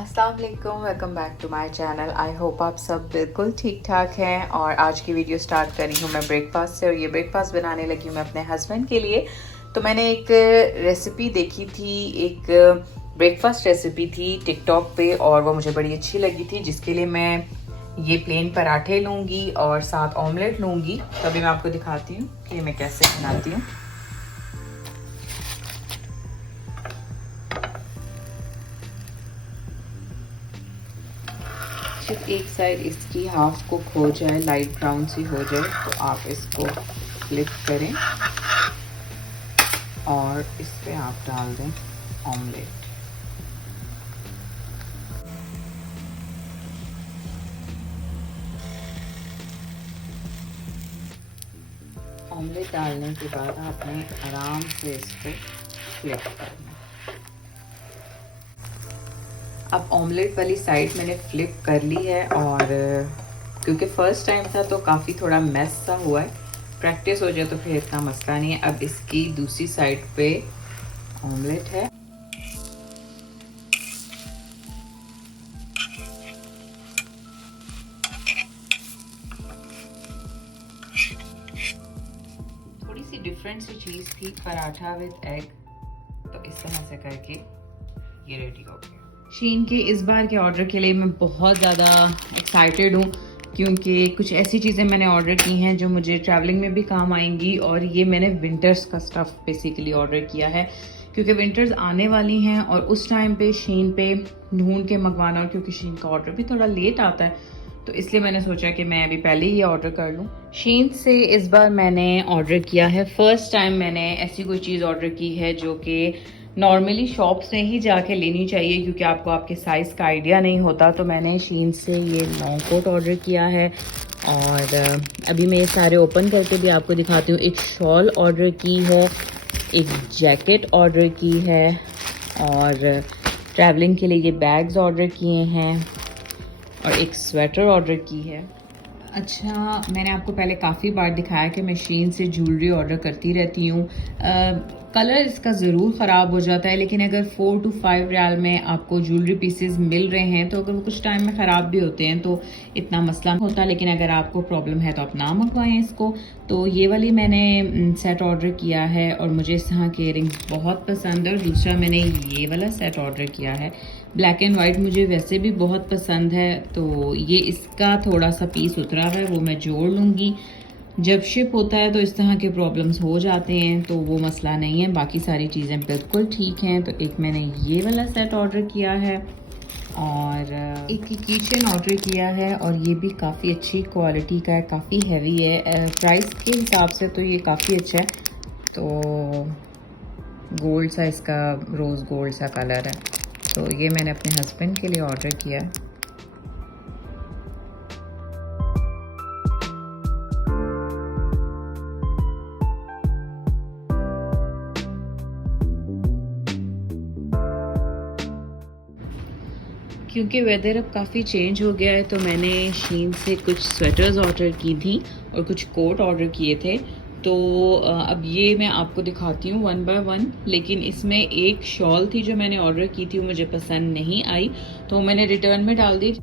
अस्सलाम वालेकुम, welcome back to my channel. I hope आप सब बिल्कुल ठीक ठाक हैं। और आज की वीडियो स्टार्ट करी हूँ मैं ब्रेकफास्ट से, और ये ब्रेकफास्ट बनाने लगी हूँ मैं अपने हस्बैंड के लिए। तो मैंने एक रेसिपी देखी थी, एक ब्रेकफास्ट रेसिपी थी टिकटॉक पे, और वो मुझे बड़ी अच्छी लगी थी, जिसके लिए मैं ये प्लेन पराठे लूँगी और साथ ऑमलेट लूँगी। तो अभी मैं आपको दिखाती हूँ कि मैं कैसे बनाती हूँ। सिर्फ एक साइड इसकी हाफ कुक हो जाए, लाइट ब्राउन सी हो जाए, तो आप इसको फ्लिप करें और इस पे आप डाल दें ऑमलेट। ऑमलेट डालने के बाद आपने आराम से इसको फ्लिप करना। अब ऑमलेट वाली साइड मैंने फ्लिप कर ली है, और क्योंकि फ़र्स्ट टाइम था तो काफ़ी थोड़ा मेस सा हुआ है। प्रैक्टिस हो जाए तो फिर इतना मसला नहीं है। अब इसकी दूसरी साइड पे ऑमलेट है। थोड़ी सी डिफरेंट सी चीज़ थी, पराठा विद एग, तो इस तरह से करके ये रेडी हो गया। शीन के इस बार के ऑर्डर के लिए मैं बहुत ज़्यादा एक्साइटेड हूँ, क्योंकि कुछ ऐसी चीज़ें मैंने ऑर्डर की हैं जो मुझे ट्रैवलिंग में भी काम आएंगी। और ये मैंने विंटर्स का स्टफ़ बेसिकली ऑर्डर किया है, क्योंकि विंटर्स आने वाली हैं और उस टाइम पे शीन पे ढूंढ के मंगवाना, और क्योंकि शीन का ऑर्डर भी थोड़ा लेट आता है, तो इसलिए मैंने सोचा कि मैं अभी पहले ही ये ऑर्डर कर लूँ। शीन से इस बार मैंने ऑर्डर किया है, फर्स्ट टाइम मैंने ऐसी कोई चीज़ ऑर्डर की है जो कि नॉर्मली शॉप से ही जाके लेनी चाहिए, क्योंकि आपको आपके साइज़ का आइडिया नहीं होता। तो मैंने शीन से ये लॉन्ग कोट ऑर्डर किया है, और अभी मैं ये सारे ओपन करके भी आपको दिखाती हूँ। एक शॉल ऑर्डर की है, एक जैकेट ऑर्डर की है, और ट्रैवलिंग के लिए ये बैग्स ऑर्डर किए हैं, और एक स्वेटर ऑर्डर की है। अच्छा, मैंने आपको पहले काफ़ी बार दिखाया कि मैं शीन से ज्वेलरी ऑर्डर करती रहती हूँ। कलर इसका ज़रूर ख़राब हो जाता है, लेकिन अगर 4 to 5 रियाल में आपको ज्वेलरी पीसेस मिल रहे हैं, तो अगर वो कुछ टाइम में ख़राब भी होते हैं तो इतना मसला होता। लेकिन अगर आपको प्रॉब्लम है तो आप ना मंगवाएं इसको। तो ये वाली मैंने सेट ऑर्डर किया है, और मुझे इस तरह के इयरिंग्स बहुत पसंद है। और दूसरा मैंने ये वाला सेट ऑर्डर किया है, ब्लैक एंड वाइट मुझे वैसे भी बहुत पसंद है। तो ये इसका थोड़ा सा पीस उतरा है, वो मैं जोड़ लूँगी। जब शिप होता है तो इस तरह के प्रॉब्लम्स हो जाते हैं, तो वो मसला नहीं है। बाकी सारी चीज़ें बिल्कुल ठीक हैं। तो एक मैंने ये वाला सेट ऑर्डर किया है, और एक किचन ऑर्डर किया है, और ये भी काफ़ी अच्छी क्वालिटी का है, काफ़ी हैवी है। प्राइस के हिसाब से तो ये काफ़ी अच्छा है। तो गोल्ड सा इसका रोज़ गोल्ड सा कलर है। तो ये मैंने अपने हस्बैंड के लिए ऑर्डर किया है। क्योंकि वेदर अब काफ़ी चेंज हो गया है, तो मैंने शीन से कुछ स्वेटर्स ऑर्डर की थी और कुछ कोट ऑर्डर किए थे। तो अब ये मैं आपको दिखाती हूँ वन बाय वन। लेकिन इसमें एक शॉल थी जो मैंने ऑर्डर की थी, वो मुझे पसंद नहीं आई, तो मैंने रिटर्न में डाल दी।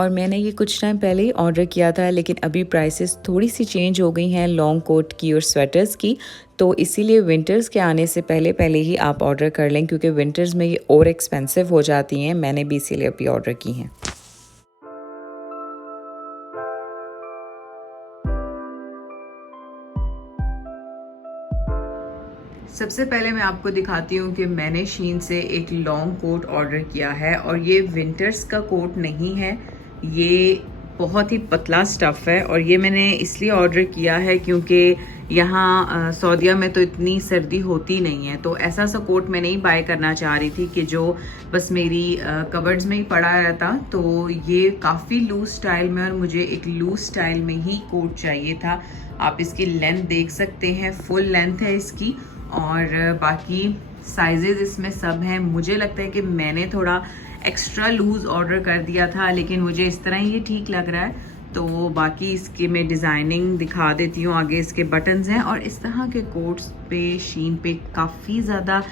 और मैंने ये कुछ टाइम पहले ही ऑर्डर किया था, लेकिन अभी प्राइसेस थोड़ी सी चेंज हो गई हैं लॉन्ग कोट की और स्वेटर्स की। तो इसीलिए विंटर्स के आने से पहले पहले ही आप ऑर्डर कर लें, क्योंकि विंटर्स में ये और एक्सपेंसिव हो जाती हैं। मैंने भी इसीलिए अभी ऑर्डर की हैं। सबसे पहले मैं आपको दिखाती हूँ कि मैंने शीन से एक लॉन्ग कोट ऑर्डर किया है, और ये विंटर्स का कोट नहीं है, ये बहुत ही पतला स्टफ़ है। और ये मैंने इसलिए ऑर्डर किया है क्योंकि यहाँ सऊदीया में तो इतनी सर्दी होती नहीं है। तो ऐसा सा कोट मैं नहीं बाय करना चाह रही थी कि जो बस मेरी कवर्ड्स में ही पड़ा रहता। तो ये काफ़ी लूज स्टाइल में, और मुझे एक लूज स्टाइल में ही कोट चाहिए था। आप इसकी लेंथ देख सकते हैं, फुल लेंथ है इसकी, और बाकी साइजेस इसमें सब हैं। मुझे लगता है कि मैंने थोड़ा एक्स्ट्रा लूज़ ऑर्डर कर दिया था, लेकिन मुझे इस तरह ही ये ठीक लग रहा है। तो बाकी इसके मैं डिज़ाइनिंग दिखा देती हूँ। आगे इसके बटन्स हैं, और इस तरह के कोट्स पे शीन पे काफ़ी ज़्यादा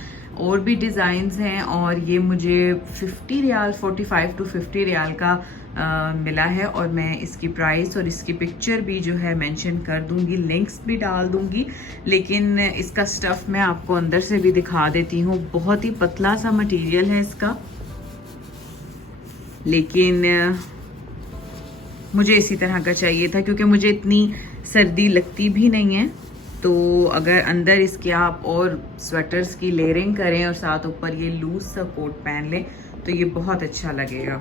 और भी डिज़ाइंस हैं और ये मुझे 50 रियाल 45 टू 50 रियाल का मिला है और मैं इसकी प्राइस और इसकी पिक्चर भी जो है मेंशन कर दूंगी, लिंक्स भी डाल दूंगी। लेकिन इसका स्टफ़ मैं आपको अंदर से भी दिखा देती हूँ। बहुत ही पतला सा मटेरियल है इसका, लेकिन मुझे इसी तरह का चाहिए था क्योंकि मुझे इतनी सर्दी लगती भी नहीं है। तो अगर अंदर इसके आप और स्वेटर्स की लेयरिंग करें और साथ ऊपर ये लूज सा कोट पहन लें तो ये बहुत अच्छा लगेगा।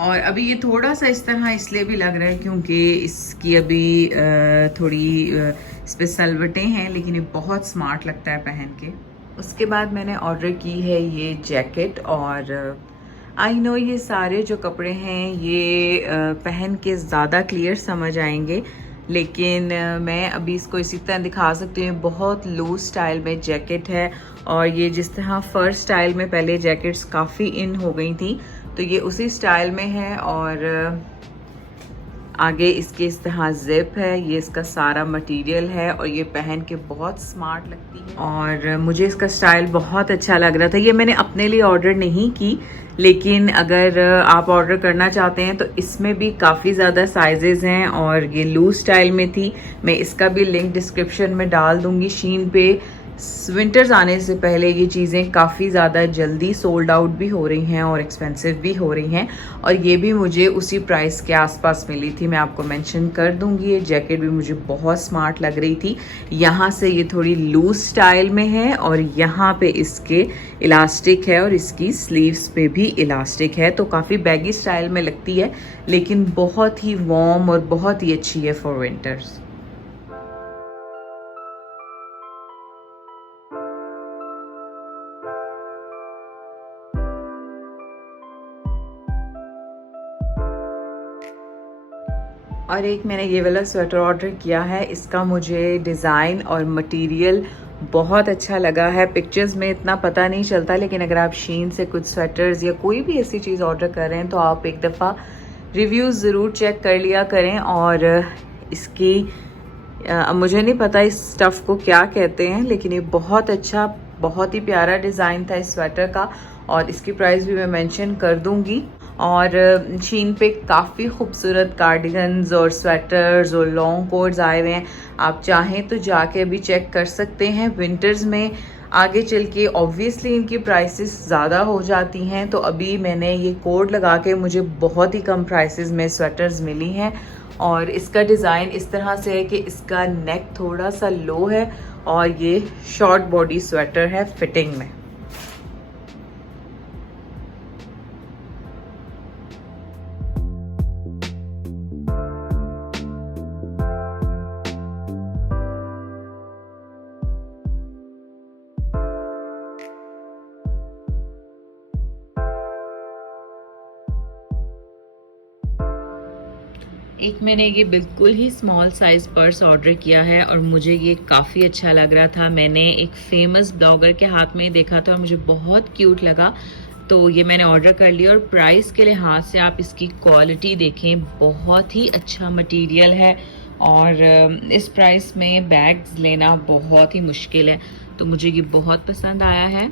और अभी ये थोड़ा सा इस तरह इसलिए भी लग रहा है क्योंकि इसकी अभी थोड़ी इस पर सलवटें हैं, लेकिन ये बहुत स्मार्ट लगता है पहन के। उसके बाद मैंने ऑर्डर की है ये जैकेट। और आई नो ये सारे जो कपड़े हैं ये पहन के ज़्यादा क्लियर समझ आएंगे, लेकिन मैं अभी इसको इसी तरह दिखा सकती हूँ। बहुत लूज स्टाइल में जैकेट है और ये जिस तरह फर्स्ट स्टाइल में पहले जैकेट्स काफ़ी इन हो गई थी तो ये उसी स्टाइल में है। और आगे इसके इस तरह जिप है, ये इसका सारा मटेरियल है और ये पहन के बहुत स्मार्ट लगती है और मुझे इसका स्टाइल बहुत अच्छा लग रहा था। ये मैंने अपने लिए ऑर्डर नहीं की, लेकिन अगर आप ऑर्डर करना चाहते हैं तो इसमें भी काफ़ी ज़्यादा साइजेस हैं और ये लूज स्टाइल में थी। मैं इसका भी लिंक डिस्क्रिप्शन में डाल दूँगी। शीन पे विंटर्स आने से पहले ये चीज़ें काफ़ी ज़्यादा जल्दी सोल्ड आउट भी हो रही हैं और एक्सपेंसिव भी हो रही हैं और ये भी मुझे उसी प्राइस के आसपास मिली थी। मैं आपको मेंशन कर दूंगी। ये जैकेट भी मुझे बहुत स्मार्ट लग रही थी। यहाँ से ये थोड़ी लूज स्टाइल में है और यहाँ पे इसके इलास्टिक है और इसकी स्लीव्स पे भी इलास्टिक है, तो काफ़ी बैगी स्टाइल में लगती है, लेकिन बहुत ही वार्म और बहुत ही अच्छी है फॉर विंटर्स। और एक मैंने ये वाला स्वेटर ऑर्डर किया है। इसका मुझे डिज़ाइन और मटेरियल बहुत अच्छा लगा है। पिक्चर्स में इतना पता नहीं चलता, लेकिन अगर आप शीन से कुछ स्वेटर्स या कोई भी ऐसी चीज़ ऑर्डर कर रहे हैं तो आप एक दफ़ा रिव्यूज़ ज़रूर चेक कर लिया करें। और इसकी मुझे नहीं पता इस स्टफ़ को क्या कहते हैं, लेकिन ये बहुत अच्छा, बहुत ही प्यारा डिज़ाइन था इस स्वेटर का और इसकी प्राइस भी मैं मेंशन कर दूंगी। और शीन पे काफ़ी खूबसूरत कार्डिगन्स और स्वेटर्स और लॉन्ग कोट्स आए हुए हैं। आप चाहें तो जाके अभी चेक कर सकते हैं। विंटर्स में आगे चल के ऑब्वियसली इनकी प्राइसेस ज़्यादा हो जाती हैं, तो अभी मैंने ये कोड लगा के मुझे बहुत ही कम प्राइसेस में स्वेटर्स मिली हैं। और इसका डिज़ाइन इस तरह से है कि इसका नेक थोड़ा सा लो है और ये शॉर्ट बॉडी स्वेटर है फिटिंग में। एक मैंने ये बिल्कुल ही स्मॉल साइज़ पर्स ऑर्डर किया है और मुझे ये काफ़ी अच्छा लग रहा था। मैंने एक फेमस ब्लॉगर के हाथ में ही देखा था और मुझे बहुत क्यूट लगा, तो ये मैंने ऑर्डर कर लिया। और प्राइस के लिहाज से आप इसकी क्वालिटी देखें, बहुत ही अच्छा मटेरियल है और इस प्राइस में बैग्स लेना बहुत ही मुश्किल है, तो मुझे ये बहुत पसंद आया है।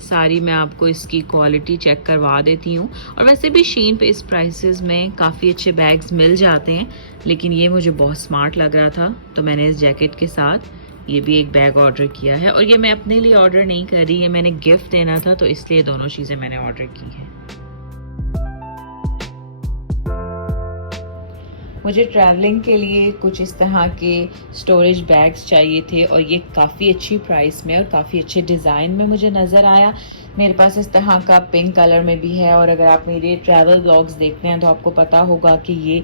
सारी मैं आपको इसकी क्वालिटी चेक करवा देती हूँ। और वैसे भी शीन पे इस प्राइसेस में काफ़ी अच्छे बैग्स मिल जाते हैं, लेकिन ये मुझे बहुत स्मार्ट लग रहा था, तो मैंने इस जैकेट के साथ ये भी एक बैग ऑर्डर किया है। और ये मैं अपने लिए ऑर्डर नहीं कर रही, ये मैंने गिफ्ट देना था, तो इसलिए दोनों चीज़ें मैंने ऑर्डर की हैं। मुझे ट्रैवलिंग के लिए कुछ इस तरह के स्टोरेज बैग्स चाहिए थे और ये काफ़ी अच्छी प्राइस में और काफ़ी अच्छे डिज़ाइन में मुझे नज़र आया। मेरे पास इस तरह का पिंक कलर में भी है और अगर आप मेरे ट्रैवल ब्लॉग्स देखते हैं तो आपको पता होगा कि ये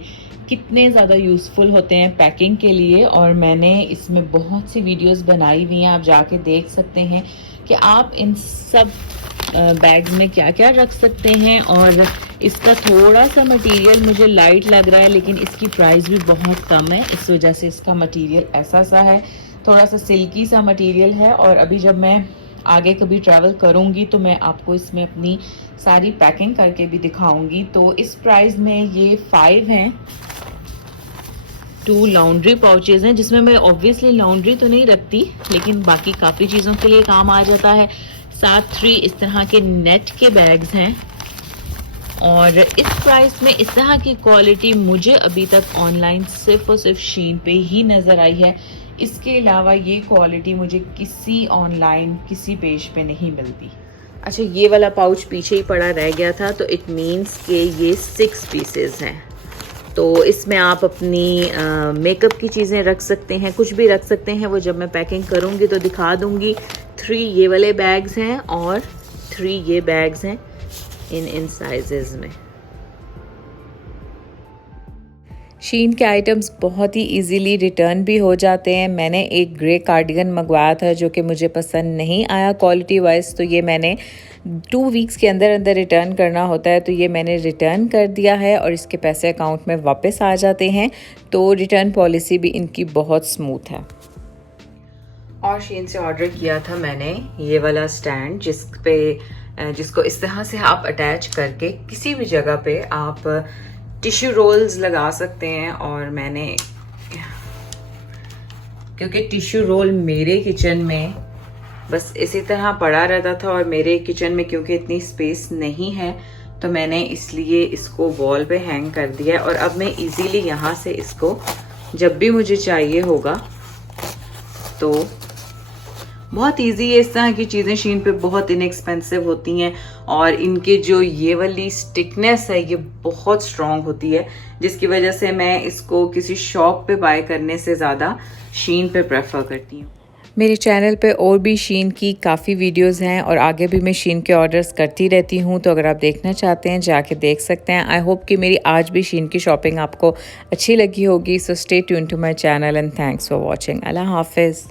कितने ज़्यादा यूज़फुल होते हैं पैकिंग के लिए। और मैंने इसमें बहुत सी वीडियोस बनाई हुई हैं, आप जाके देख सकते हैं कि आप इन सब बैग्स में क्या क्या रख सकते हैं। और इसका थोड़ा सा मटेरियल मुझे लाइट लग रहा है, लेकिन इसकी प्राइस भी बहुत कम है, इस वजह से इसका मटेरियल ऐसा सा है, थोड़ा सा सिल्की सा मटेरियल है। और अभी जब मैं आगे कभी ट्रैवल करूंगी तो मैं आपको इसमें अपनी सारी पैकिंग करके भी दिखाऊंगी। तो इस प्राइस में ये 5 हैं 2 लॉन्ड्री पाउचेज़ हैं, जिसमें मैं ऑब्वियसली लॉन्ड्री तो नहीं रखती, लेकिन बाकी काफ़ी चीज़ों के लिए काम आ जाता है। साथ 3 इस तरह के नेट के बैग्स हैं, और इस प्राइस में इस तरह की क्वालिटी मुझे अभी तक ऑनलाइन सिर्फ और सिर्फ शीन पे ही नज़र आई है। इसके अलावा ये क्वालिटी मुझे किसी ऑनलाइन किसी पेज पे नहीं मिलती। अच्छा, ये वाला पाउच पीछे ही पड़ा रह गया था, तो इट मीन्स कि ये 6 पीसेस हैं। तो इसमें आप अपनी मेकअप की चीज़ें रख सकते हैं, कुछ भी रख सकते हैं। वो जब मैं पैकिंग करूँगी तो दिखा दूँगी। 3 ये वाले बैग्स हैं और 3 ये बैग्स हैं इन साइजेस में। शीन के आइटम्स बहुत ही इजीली रिटर्न भी हो जाते हैं। मैंने एक ग्रे कार्डिगन मंगवाया था जो कि मुझे पसंद नहीं आया क्वालिटी वाइज, तो ये मैंने 2 वीक्स के अंदर अंदर रिटर्न करना होता है, तो ये मैंने रिटर्न कर दिया है और इसके पैसे अकाउंट में वापस आ जाते हैं। तो रिटर्न पॉलिसी भी इनकी बहुत स्मूथ है। और शीन से ऑर्डर किया था मैंने ये वाला स्टैंड, जिसको इस तरह से आप अटैच करके किसी भी जगह पे आप टिश्यू रोल्स लगा सकते हैं। और मैंने, क्योंकि टिश्यू रोल मेरे किचन में बस इसी तरह पड़ा रहता था और मेरे किचन में क्योंकि इतनी स्पेस नहीं है, तो मैंने इसलिए इसको वॉल पे हैंग कर दिया। और अब मैं इजीली यहाँ से इसको जब भी मुझे चाहिए होगा तो बहुत इजी है। इस तरह की चीज़ें शीन पे बहुत इनएक्सपेंसिव होती हैं, और इनके जो ये वाली स्टिकनेस है ये बहुत स्ट्रॉन्ग होती है, जिसकी वजह से मैं इसको किसी शॉप पे बाय करने से ज़्यादा शीन पे प्रेफर करती हूँ। मेरे चैनल पे और भी शीन की काफ़ी वीडियोस हैं, और आगे भी मैं शीन के ऑर्डर्स करती रहती हूँ, तो अगर आप देखना चाहते हैं जाके देख सकते हैं। आई होप कि मेरी आज भी शीन की शॉपिंग आपको अच्छी लगी होगी। So stay tune to my channel and thanks for watching. Allah हाफिज़।